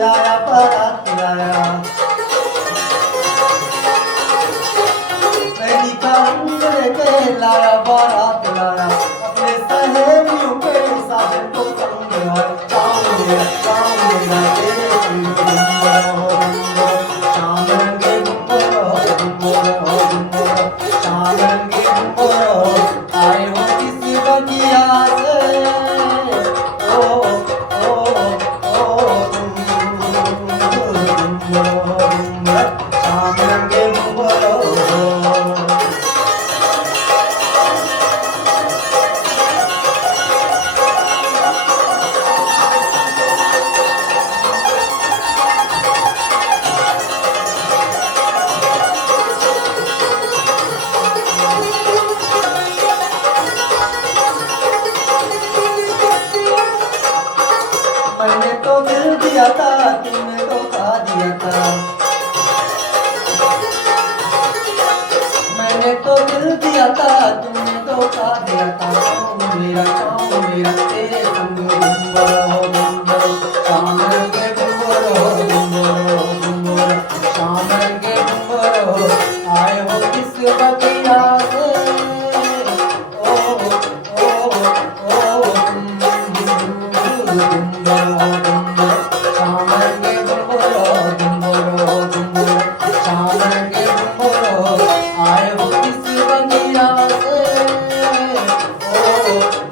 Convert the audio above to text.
लाया बारात लाया मेहंदी का रंग लेके लाया बारात लाया अपने सहेलियों के साजन को संग लाया चाँद मेरा तेरे शाम रंगे शाम रंगे आए हो किसी बगिया से ओ ओ ओ शाम रंगे मैंने तो दिल दिया था तुमने धोखा दिया था मैंने तो दिल दिया था तुमने धोखा दिया था चाँव मेरा तेरे संग गुम्बरो शाम रंगे गुम्बरो शाम रंगे गुम्बरो आए हो किस बगिया से ओ ओ ओ आए हो किस बगिया से ओ